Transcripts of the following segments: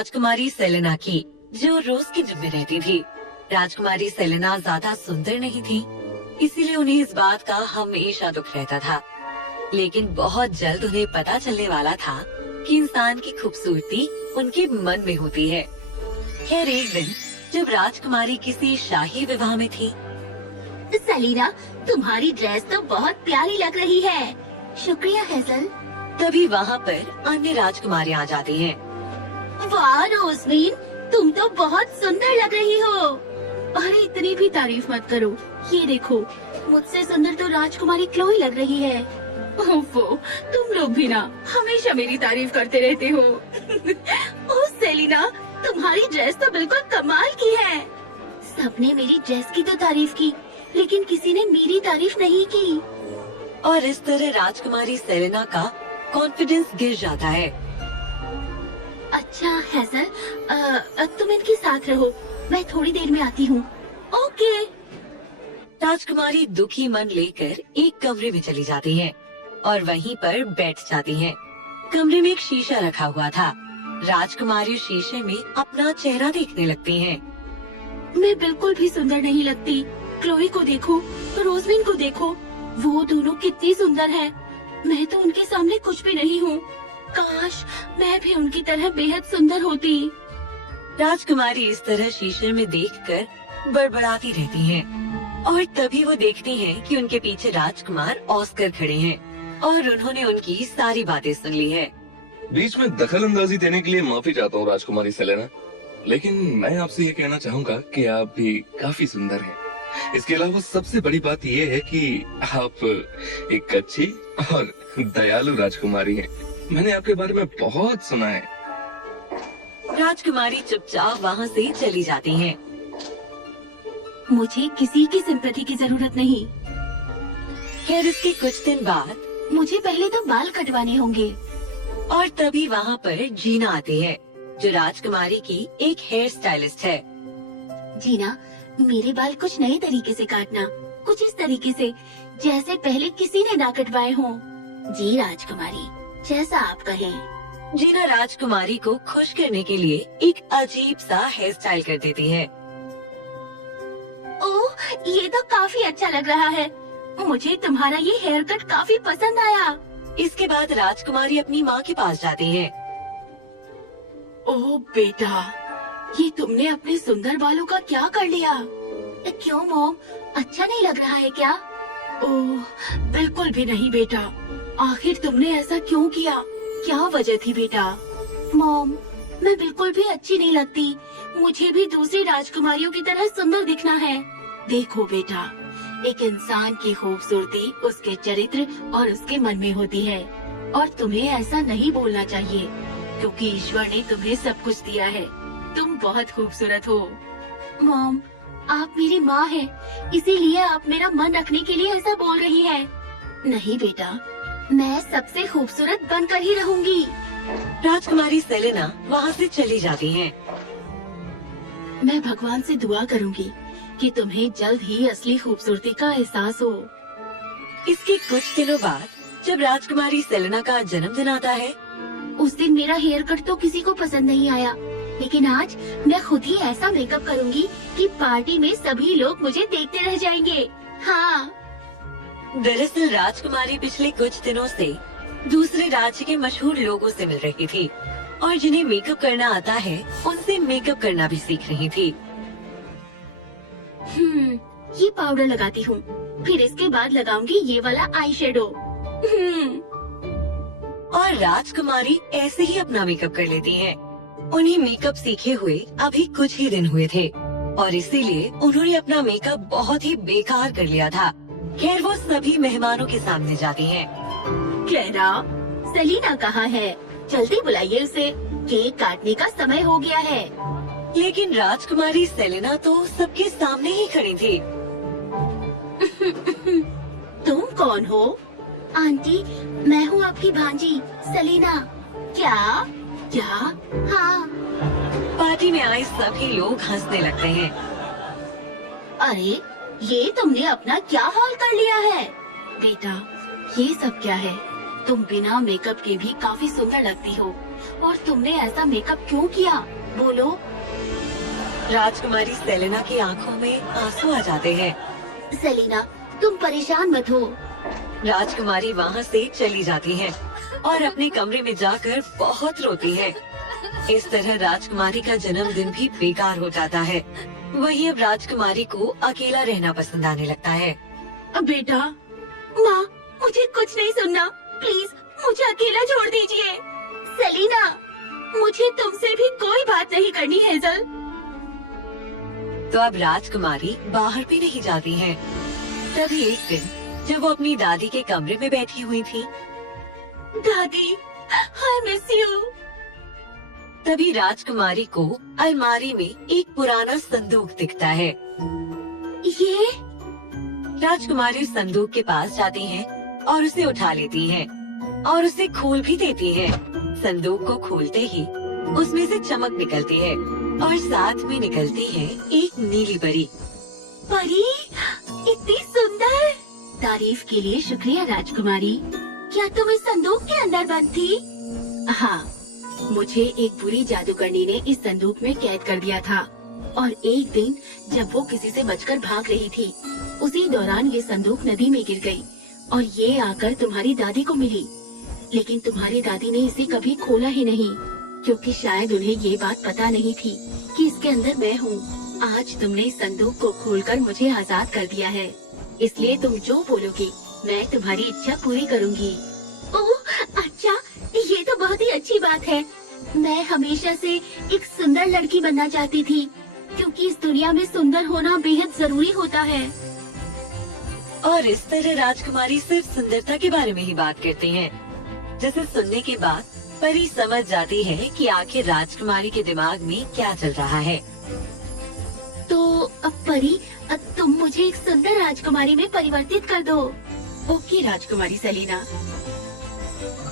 राजकुमारी Selena की, जो रोज के जिम में रहती थी। राजकुमारी सेलेना ज्यादा सुंदर नहीं थी, इसीलिए उन्हें इस बात का हमेशा दुख रहता था। लेकिन बहुत जल्द उन्हें पता चलने वाला था कि इंसान की खूबसूरती उनके मन में होती है। खैर एक दिन जब राजकुमारी किसी शाही विवाह में थी। सेलिना, तुम्हारी ड्रेस तो बहुत प्यारी लग रही है। शुक्रिया हेजल। तभी वहाँ पर अन्य राजकुमारियाँ आ जाती हैं। वाह रोजमीन, तुम तो बहुत सुंदर लग रही हो। अरे इतनी भी तारीफ मत करो, ये देखो मुझसे सुंदर तो राजकुमारी क्लोई लग रही है। ओफो, तुम लोग भी ना हमेशा मेरी तारीफ करते रहते हो। ओह सेलिना, तुम्हारी ड्रेस तो बिल्कुल कमाल की है। सबने मेरी ड्रेस की तो तारीफ की, लेकिन किसी ने मेरी तारीफ नहीं की। और इस तरह राजकुमारी सेलेना का कॉन्फिडेंस गिर जाता है। अच्छा हेजल, तुम इनके साथ रहो, मैं थोड़ी देर में आती हूँ। ओके। राजकुमारी दुखी मन लेकर एक कमरे में चली जाती हैं और वहीं पर बैठ जाती हैं। कमरे में एक शीशा रखा हुआ था। राजकुमारी शीशे में अपना चेहरा देखने लगती हैं। मैं बिल्कुल भी सुंदर नहीं लगती। क्लोई को देखो, रोजमिन को देखो, वो दोनों कितनी सुंदर हैं। मैं तो उनके सामने कुछ भी नहीं हूँ। काश मैं भी उनकी तरह बेहद सुंदर होती। राजकुमारी इस तरह शीशे में देखकर बड़बड़ाती रहती हैं और तभी वो देखती हैं कि उनके पीछे राजकुमार ऑस्कर खड़े हैं और उन्होंने उनकी सारी बातें सुन ली है। बीच में दखल अंदाजी देने के लिए माफी चाहता हूँ राजकुमारी सेलेना, लेकिन मैं आपसे ये कहना चाहूँगा कि आप भी काफी सुंदर हैं। इसके अलावा सबसे बड़ी बात ये है कि आप एक अच्छी और दयालु राजकुमारी हैं। मैंने आपके बारे में बहुत सुना है। राजकुमारी चुपचाप वहाँ से चली जाती हैं। मुझे किसी की सिंपैथी की जरूरत नहीं। खैर इसके कुछ दिन बाद मुझे पहले तो बाल कटवाने होंगे। और तभी वहाँ पर जीना आती है, जो राजकुमारी की एक हेयर स्टाइलिस्ट है। जीना, मेरे बाल कुछ नए तरीके से काटना, कुछ इस तरीके से जैसे पहले किसी ने ना कटवाए हों। जी राजकुमारी, जैसा आप कहें। जीना राजकुमारी को खुश करने के लिए एक अजीब सा हेयर स्टाइल कर देती है। ओह, ये तो काफी अच्छा लग रहा है। मुझे तुम्हारा ये हेयर कट काफी पसंद आया। इसके बाद राजकुमारी अपनी माँ के पास जाती है। ओह बेटा, ये तुमने अपने सुंदर बालों का क्या कर लिया? क्यों मॉम, अच्छा नहीं लग रहा है क्या? ओह, बिल्कुल भी नहीं बेटा। आखिर तुमने ऐसा क्यों किया? क्या वजह थी बेटा? मॉम, मैं बिल्कुल भी अच्छी नहीं लगती। मुझे भी दूसरी राजकुमारियों की तरह सुंदर दिखना है। देखो बेटा, एक इंसान की खूबसूरती उसके चरित्र और उसके मन में होती है, और तुम्हें ऐसा नहीं बोलना चाहिए, क्योंकि ईश्वर ने तुम्हें सब कुछ दिया है। तुम बहुत खूबसूरत हो। मॉम, आप मेरी माँ हैं, इसीलिए आप मेरा मन रखने के लिए ऐसा बोल रही हैं। नहीं बेटा, मैं सबसे खूबसूरत बनकर ही रहूंगी। राजकुमारी सेलेना वहाँ से चली जाती हैं। मैं भगवान से दुआ करूंगी कि तुम्हें जल्द ही असली खूबसूरती का एहसास हो। इसके कुछ दिनों बाद जब राजकुमारी सेलेना का जन्मदिन आता है, उस दिन मेरा हेयर कट तो किसी को पसंद नहीं आया, लेकिन आज मैं खुद ही ऐसा मेकअप करूंगी कि पार्टी में सभी लोग मुझे देखते रह जाएंगे। हाँ। दरअसल राजकुमारी पिछले कुछ दिनों से दूसरे राज्य के मशहूर लोगों से मिल रही थी और जिन्हें मेकअप करना आता है उनसे मेकअप करना भी सीख रही थी। ये पाउडर लगाती हूँ, फिर इसके बाद लगाऊंगी ये वाला आई शेडो। और राजकुमारी ऐसे ही अपना मेकअप कर लेती हैं। उन्हें मेकअप सीखे हुए अभी कुछ ही दिन हुए थे और इसीलिए उन्होंने अपना मेकअप बहुत ही बेकार कर लिया था। खैर वो सभी मेहमानों के सामने जाती हैं। क्लेरा, सेलिना कहाँ है? जल्दी बुलाइए उसे, केक काटने का समय हो गया है। लेकिन राजकुमारी सेलेना तो सबके सामने ही खड़ी थी। तुम कौन हो? आंटी, मैं हूँ आपकी भांजी सेलिना। क्या? हाँ। पार्टी में आए सभी लोग हंसने लगते हैं। अरे, ये तुमने अपना क्या हाल कर लिया है? बेटा, ये सब क्या है? तुम बिना मेकअप के भी काफी सुंदर लगती हो। और तुमने ऐसा मेकअप क्यों किया? बोलो। राजकुमारी सेलेना की आंखों में आंसू आ जाते हैं। सेलिना, तुम परेशान मत हो। राजकुमारी वहाँ से चली जाती हैं और अपने कमरे में जाकर बहुत रोती है। इस तरह राजकुमारी का जन्मदिन भी बेकार हो जाता है। वहीं अब राजकुमारी को अकेला रहना पसंद आने लगता है। बेटा, माँ, मुझे कुछ नहीं सुनना, प्लीज मुझे अकेला छोड़ दीजिए। सेलिना, मुझे तुमसे भी कोई बात नहीं करनी, हेजल। तो अब राजकुमारी बाहर भी नहीं जाती हैं। तभी एक दिन जब वो अपनी दादी के कमरे में बैठी हुई थी, दादी, आई मिस यू। तभी राजकुमारी को अलमारी में एक पुराना संदूक दिखता है। ये राजकुमारी संदूक के पास जाती हैं और उसे उठा लेती हैं और उसे खोल भी देती हैं। संदूक को खोलते ही उसमें से चमक निकलती है और साथ में निकलती है एक नीली परी। परी, इतनी सुंदर। तारीफ के लिए शुक्रिया राजकुमारी। क्या तुम इस संदूक के अंदर बंद थी? हाँ, मुझे एक बुरी जादूगरनी ने इस संदूक में कैद कर दिया था और एक दिन जब वो किसी से बचकर भाग रही थी, उसी दौरान ये संदूक नदी में गिर गई और ये आकर तुम्हारी दादी को मिली। लेकिन तुम्हारी दादी ने इसे कभी खोला ही नहीं, क्योंकि शायद उन्हें ये बात पता नहीं थी कि इसके अंदर मैं हूँ। आज तुमने इस संदूक को खोलकर मुझे आजाद कर दिया है, इसलिए तुम जो बोलोगी मैं तुम्हारी इच्छा पूरी करूँगी। ओह, अच्छा, ये तो बहुत ही अच्छी बात है। मैं हमेशा से एक सुंदर लड़की बनना चाहती थी, क्योंकि इस दुनिया में सुंदर होना बेहद जरूरी होता है। और इस तरह राजकुमारी सिर्फ सुंदरता के बारे में ही बात करती हैं, जिसे सुनने के बाद परी समझ जाती है कि आखिर राजकुमारी के दिमाग में क्या चल रहा है। तो अब परी, तुम मुझे एक सुंदर राजकुमारी में परिवर्तित कर दो। ओके राजकुमारी सेलिना।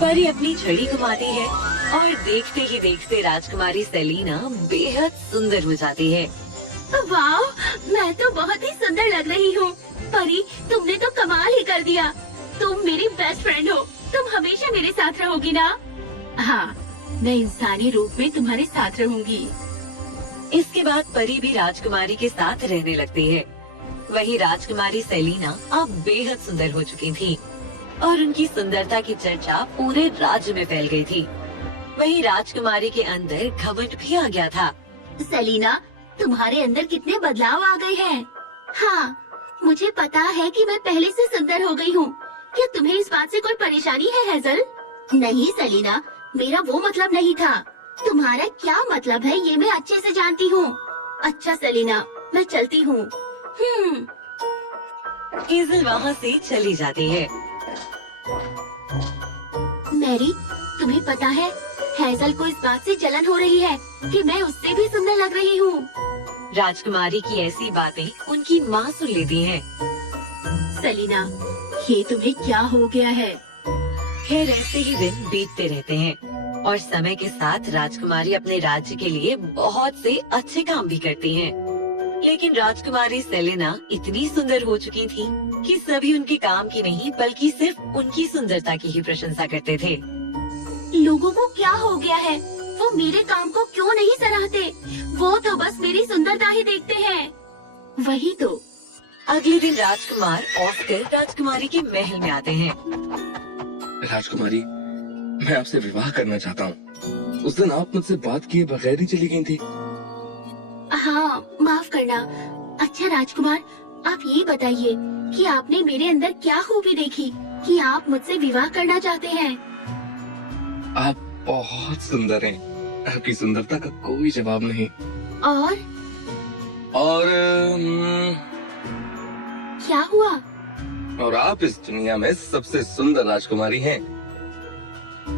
परी अपनी छड़ी घुमाती है और देखते ही देखते राजकुमारी सेलिना बेहद सुंदर हो जाती है। वाह, मैं तो बहुत ही सुंदर लग रही हूँ। परी, तुमने तो कमाल ही कर दिया। तुम मेरी बेस्ट फ्रेंड हो, तुम हमेशा मेरे साथ रहोगी ना? हाँ, मैं इंसानी रूप में तुम्हारे साथ रहूंगी। इसके बाद परी भी राजकुमारी के साथ रहने लगती है। वही राजकुमारी सेलिना अब बेहद सुंदर हो चुकी थी और उनकी सुंदरता की चर्चा पूरे राज्य में फैल गई थी। वही राजकुमारी के अंदर घमंड भी आ गया था। सेलिना, तुम्हारे अंदर कितने बदलाव आ गए हैं। हाँ, मुझे पता है कि मैं पहले से सुंदर हो गई हूँ। क्या तुम्हें इस बात से कोई परेशानी है, हेजल? नहीं सेलिना, मेरा वो मतलब नहीं था। तुम्हारा क्या मतलब है ये मैं अच्छे से जानती हूँ। अच्छा सेलिना, मैं चलती हूँ। हेजल वहाँ से चली जाती है। मैरी, तुम्हें पता है, हेजल को इस बात से जलन हो रही है कि मैं उससे भी सुंदर लग रही हूँ। राजकुमारी की ऐसी बातें उनकी माँ सुन लेती हैं। सेलिना, ये तुम्हें क्या हो गया है? खैर ऐसे ही दिन बीतते रहते हैं और समय के साथ राजकुमारी अपने राज्य के लिए बहुत से अच्छे काम भी करती हैं। लेकिन राजकुमारी सेलेना इतनी सुंदर हो चुकी थी कि सभी उनके काम की नहीं बल्कि सिर्फ उनकी सुंदरता की ही प्रशंसा करते थे। लोगों को क्या हो गया है? वो मेरे काम को क्यों नहीं सराहते? वो तो बस मेरी सुंदरता ही देखते हैं। वही तो। अगले दिन राजकुमार ऑस्कर राजकुमारी के महल में आते हैं। राजकुमारी, मैं आपसे विवाह करना चाहता हूँ। उस दिन आप मुझसे बात किए बगैर ही चली गई थी। हाँ, माफ करना। अच्छा राजकुमार, आप ये बताइए कि आपने मेरे अंदर क्या खूबी देखी कि आप मुझसे विवाह करना चाहते हैं? आप बहुत सुंदर हैं। आपकी सुंदरता का कोई जवाब नहीं। और क्या हुआ? और आप इस दुनिया में सबसे सुंदर राजकुमारी हैं।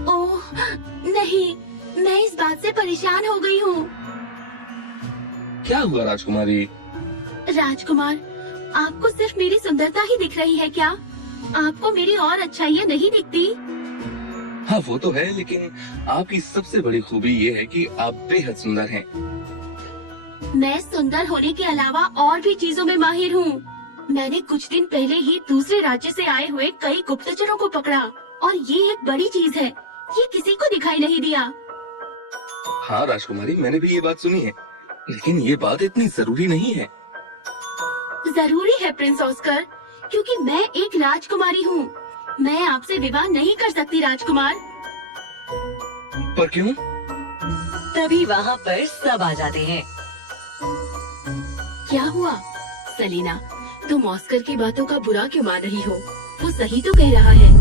ओह नहीं, मैं इस बात से परेशान हो गई हूँ। क्या हुआ राजकुमारी? राजकुमार, आपको सिर्फ मेरी सुंदरता ही दिख रही है क्या? आपको मेरी और अच्छाइयाँ नहीं दिखती? हाँ वो तो है, लेकिन आपकी सबसे बड़ी खूबी ये है कि आप बेहद सुंदर हैं। मैं सुंदर होने के अलावा और भी चीजों में माहिर हूँ। मैंने कुछ दिन पहले ही दूसरे राज्य से आए हुए कई गुप्तचरों को पकड़ा और ये एक बड़ी चीज है। ये किसी को दिखाई नहीं दिया। हाँ राजकुमारी, मैंने भी ये बात सुनी है, लेकिन ये बात इतनी जरूरी नहीं है। जरूरी है प्रिंस ऑस्कर, क्योंकि मैं एक राजकुमारी हूँ। मैं आपसे विवाह नहीं कर सकती राजकुमार। पर क्यों? तभी वहाँ पर सब आ जाते हैं। क्या हुआ सेलिना, तुम ऑस्कर की बातों का बुरा क्यों मान रही हो? वो सही तो कह रहा है।